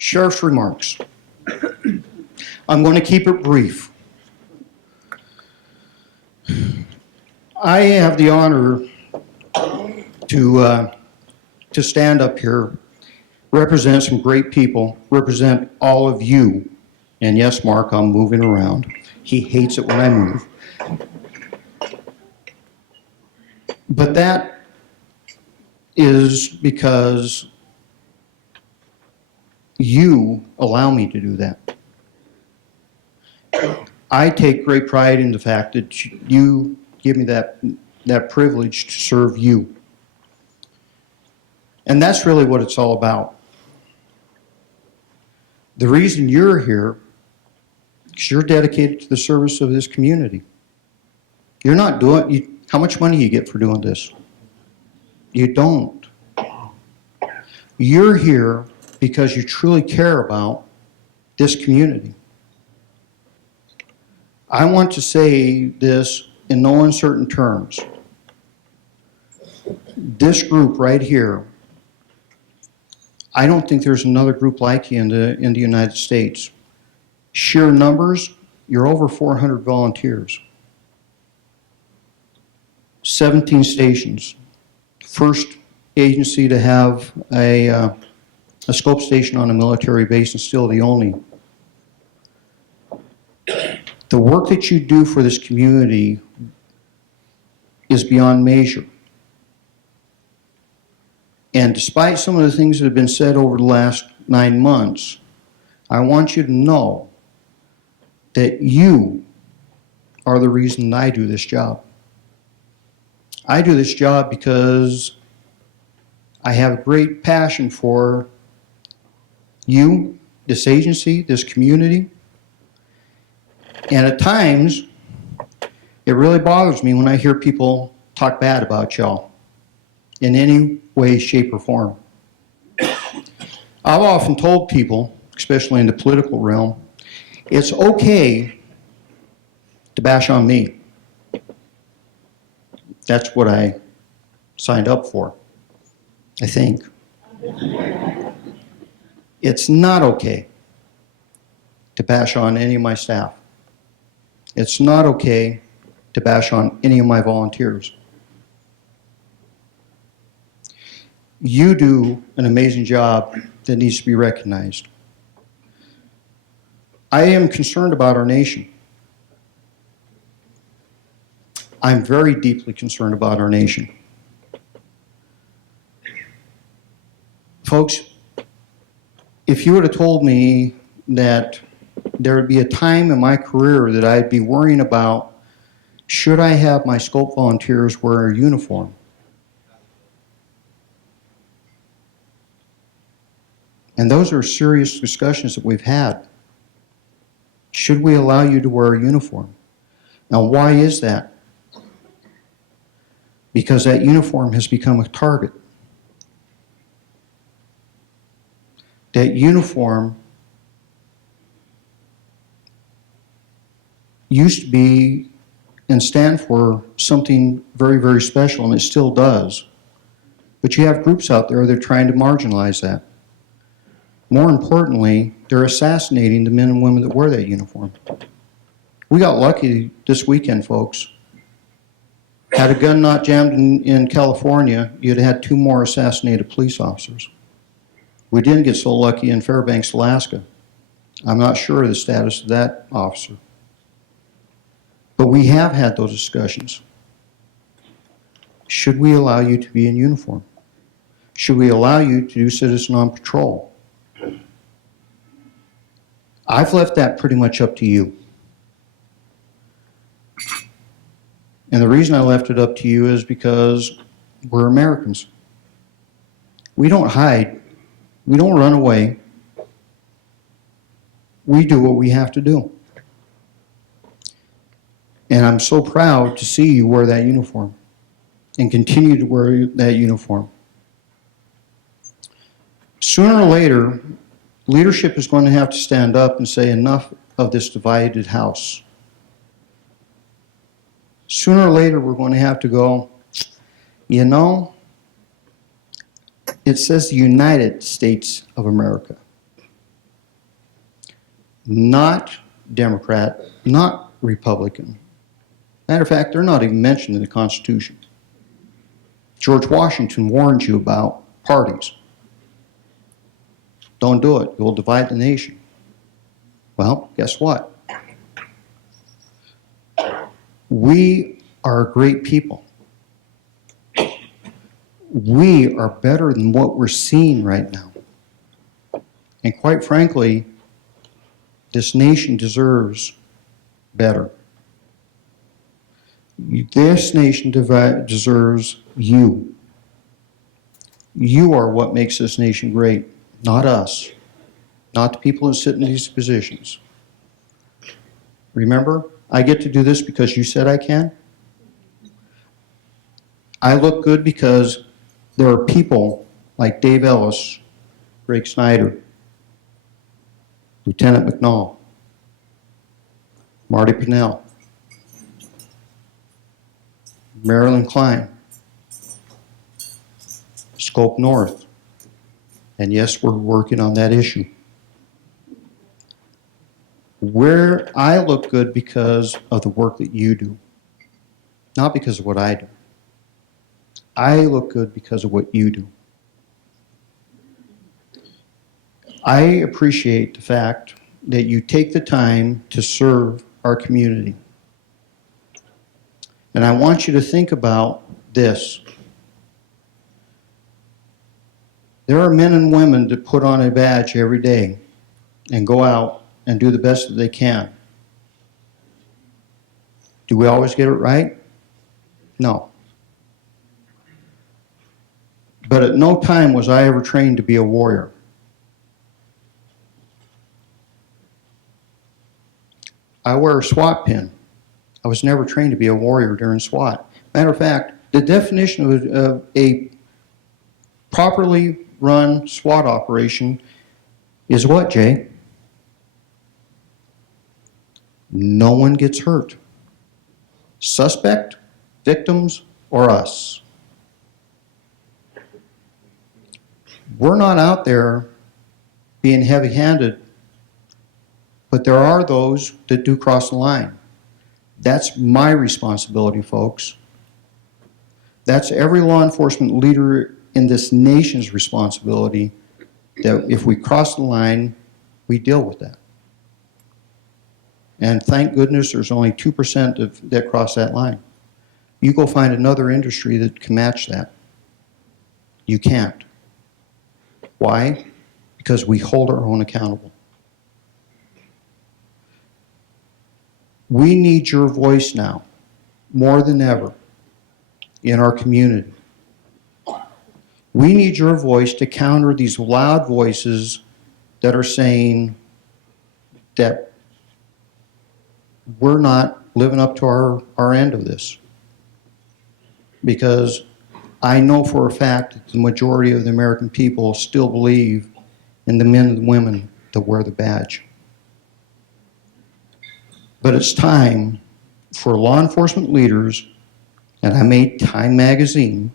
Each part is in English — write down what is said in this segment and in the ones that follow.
Sheriff's remarks. I'm going to keep it brief. I have the honor to stand up here, represent some great people, represent all of you. And yes, Mark, I'm moving around. He hates it when I move. But that is because you allow me to do that. I take great pride in the fact that you give me that privilege to serve you. And that's really what it's all about. The reason you're here is you're dedicated to the service of this community. You're not doing, how much money you get for doing this? You don't. You're here because you truly care about this community. I want to say this in no uncertain terms. This group right here, I don't think there's another group like you in the United States. Sheer numbers, you're over 400 volunteers. 17 stations. First agency to have a scope station on a military base and still the only. The work that you do for this community is beyond measure. And despite some of the things that have been said over the last 9 months, I want you to know that you are the reason I do this job. I do this job because I have a great passion for you, this agency, this community. And at times, it really bothers me when I hear people talk bad about y'all in any way, shape, or form. I've often told people, especially in the political realm, it's okay to bash on me. That's what I signed up for, I think. It's not okay to bash on any of my staff. It's not okay to bash on any of my volunteers. You do an amazing job that needs to be recognized. I am concerned about our nation. I'm very deeply concerned about our nation. Folks, if you would have told me that there would be a time in my career that I'd be worrying about, should I have my scope volunteers wear a uniform? And those are serious discussions that we've had. Should we allow you to wear a uniform? Now, why is that? Because that uniform has become a target. That uniform used to be and stand for something very, very special, and it still does. But you have groups out there that are trying to marginalize that. More importantly, they're assassinating the men and women that wear that uniform. We got lucky this weekend, folks. Had a gun not jammed in California, you'd have had 2 more assassinated police officers. We didn't get so lucky in Fairbanks, Alaska. I'm not sure of the status of that officer. But we have had those discussions. Should we allow you to be in uniform? Should we allow you to do citizen on patrol? I've left that pretty much up to you. And the reason I left it up to you is because we're Americans. We don't hide. We don't run away. We do what we have to do. And I'm so proud to see you wear that uniform and continue to wear that uniform. Sooner or later, leadership is going to have to stand up and say enough of this divided house. Sooner or later, we're going to have to go, you know, it says the United States of America. not Democrat, not Republican. Matter of fact, they're not even mentioned in the Constitution. George Washington warned you about parties. Don't do it. You'll divide the nation. Well, guess what? We are a great people. We are better than what we're seeing right now. And quite frankly, this nation deserves better. This nation deserves you. You are what makes this nation great, not us, not the people who sit in these positions. Remember, I get to do this because you said I can. I look good because there are people like Dave Ellis, Greg Snyder, Lieutenant McNall, Marty Pinnell, Marilyn Klein, Scope North, and yes, we're working on that issue. Where I look good because of the work that you do, not because of what I do. I look good because of what you do. I appreciate the fact that you take the time to serve our community. And I want you to think about this. There are men and women that put on a badge every day and go out and do the best that they can. Do we always get it right? No. But at no time was I ever trained to be a warrior. I wear a SWAT pin. I was never trained to be a warrior during SWAT. Matter of fact, the definition of a properly run SWAT operation is what, Jay? No one gets hurt. Suspect, victims, or us. We're not out there being heavy-handed, but there are those that do cross the line. That's my responsibility, folks. That's every law enforcement leader in this nation's responsibility, that if we cross the line, we deal with that. And thank goodness there's only 2% that cross that line. You go find another industry that can match that. You can't. Why? Because we hold our own accountable. We need your voice now, more than ever, in our community. We need your voice to counter these loud voices that are saying that we're not living up to our end of this. Because I know for a fact that the majority of the American people still believe in the men and women that wear the badge. But it's time for law enforcement leaders, and I made Time Magazine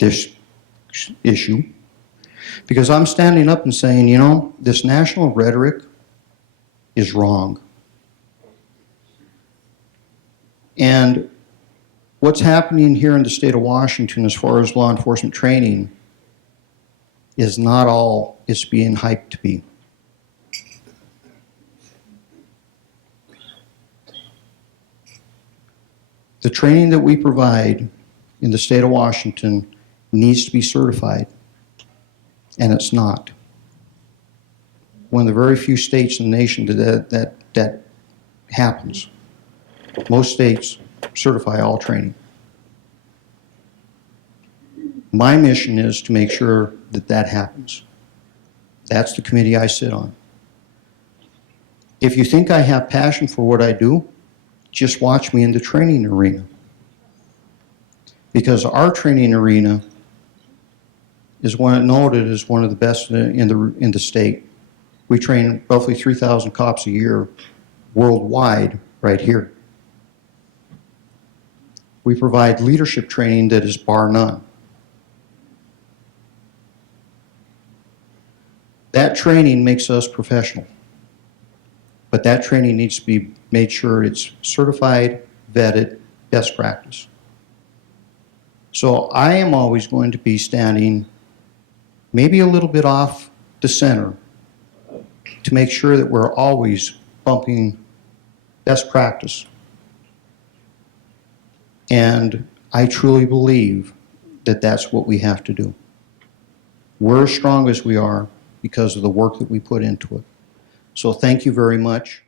this issue, because I'm standing up and saying, you know, this national rhetoric is wrong. And what's happening here in the state of Washington as far as law enforcement training is not all it's being hyped to be. The training that we provide in the state of Washington needs to be certified, and it's not. One of the very few states in the nation that happens. Most states certify all training. My mission is to make sure that that happens. That's the committee I sit on. If you think I have passion for what I do, just watch me in the training arena. Because our training arena is noted as one of the best in the state. We train roughly 3,000 cops a year worldwide right here. We provide leadership training that is bar none. That training makes us professional. But that training needs to be made sure it's certified, vetted, best practice. So I am always going to be standing maybe a little bit off the center to make sure that we're always bumping best practice. And I truly believe that that's what we have to do. We're as strong as we are because of the work that we put into it. So thank you very much.